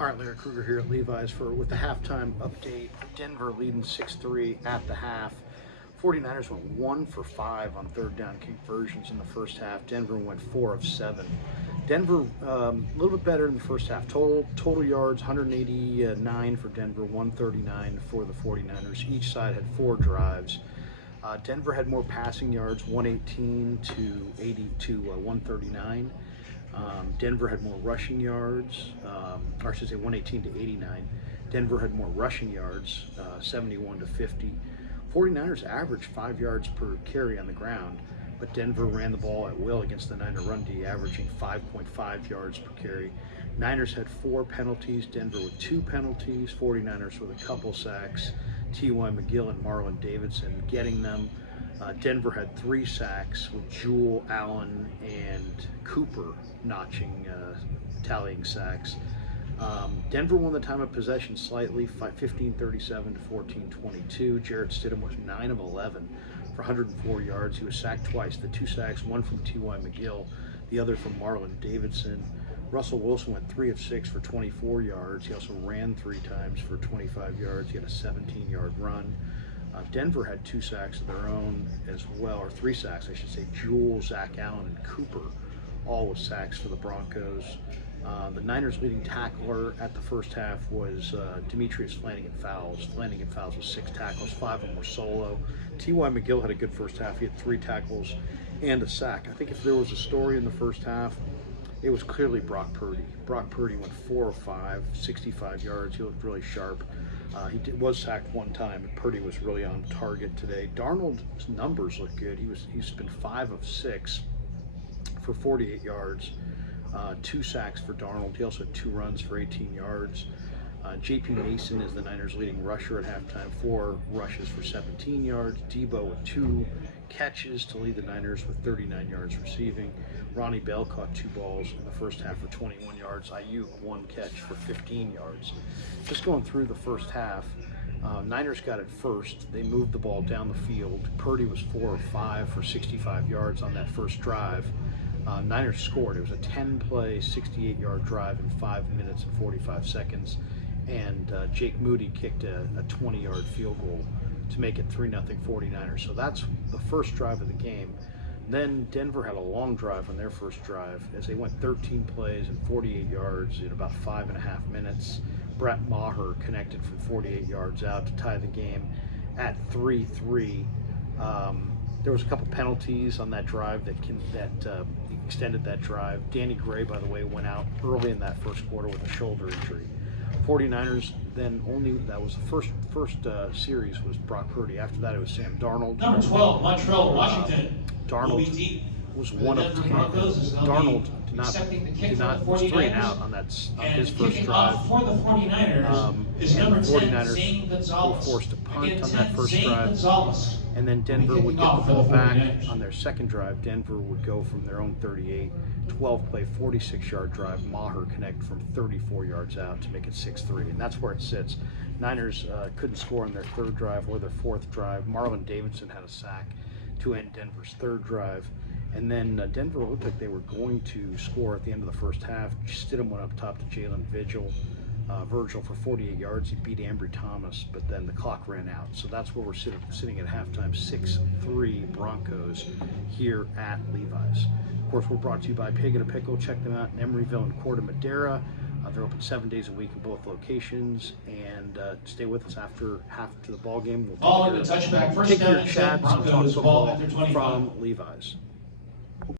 All right, Larry Kruger here at Levi's with the halftime update. Denver leading 6-3 at the half. 49ers went 1 for 5 on third down conversions in the first half. Denver went 4 of 7. Denver a little bit better in the first half. Total yards 189 for Denver, 139 for the 49ers. Each side had 4 drives. Denver had more passing yards, 118 to 139. Denver had more rushing yards, or I should say 118 to 89. Denver had more rushing yards, 71 to 50. 49ers averaged 5 yards per carry on the ground, but Denver ran the ball at will against the Niner run D, averaging 5.5 yards per carry. Niners had 4 penalties, Denver with 2 penalties, 49ers with a couple sacks, T.Y. McGill and Marlon Davidson getting them. Denver had 3 sacks with Jewell, Allen, and Cooper tallying sacks. Denver won the time of possession slightly, 15-37 to 14-22. Jarrett Stidham was 9 of 11 for 104 yards. He was sacked twice, the 2 sacks, one from T.Y. McGill, the other from Marlon Davidson. Russell Wilson went 3 of 6 for 24 yards. He also ran 3 times for 25 yards. He had a 17-yard run. Denver had 2 sacks of their own as well, or 3 sacks, I should say. Jewell, Zach Allen, and Cooper, all with sacks for the Broncos. The Niners' leading tackler at the first half was Demetrius Flanagan-Fowles. Flanagan-Fowles with 6 tackles, 5 of them were solo. T.Y. McGill had a good first half. He had 3 tackles and a sack. I think if there was a story in the first half, it was clearly Brock Purdy. Brock Purdy went 4 of 5, 65 yards. He looked really sharp. He was sacked 1 time, and Purdy was really on target today. Darnold's numbers look good. He's been 5 of 6 for 48 yards, 2 sacks for Darnold. He also had 2 runs for 18 yards. J.P. Mason is the Niners' leading rusher at halftime, 4 rushes for 17 yards. Debo with 2 catches to lead the Niners with 39 yards receiving. Ronnie Bell caught 2 balls in the first half for 21 yards. Ayuk 1 catch for 15 yards. Just going through the first half, Niners got it first. They moved the ball down the field. Purdy was 4 of 5 for 65 yards on that first drive. Niners scored. It was a 10-play, 68-yard drive in 5 minutes and 45 seconds. And Jake Moody kicked a 20-yard field goal to make it 3-0 49ers. So that's the first drive of the game. Then Denver had a long drive on their first drive as they went 13 plays and 48 yards in about 5.5 minutes. Brett Maher connected from 48 yards out to tie the game at 3-3. There was a couple penalties on that drive that extended that drive. Danny Gray, by the way, went out early in that first quarter with a shoulder injury. 49ers then that was the first series was Brock Purdy. After that it was Sam Darnold. Number 12, Montreal, Washington. Darnold was 1 of 10. Darnold did not was 3 and out on his first drive. For the 49ers is number 10, 49ers were forced to punt on that first drive. And then Denver would get the ball back on their second drive. Denver would go from their own 38, 12-play, 46-yard drive. Maher connect from 34 yards out to make it 6-3, and that's where it sits. Niners couldn't score on their third drive or their fourth drive. Marlon Davidson had a sack to end Denver's third drive. And then Denver looked like they were going to score at the end of the first half. Stidham went up top to Jalen Virgil for 48 yards. He beat Ambry Thomas, but then the clock ran out. So that's where we're sitting at halftime, 6-3 Broncos here at Levi's. Of course, we're brought to you by Pig and a Pickle. Check them out in Emeryville and Corte Madera. They're open 7 days a week in both locations. And stay with us after the ball game. Ball in the touchback. First down and 10 Broncos. Ball at their 25. From Levi's.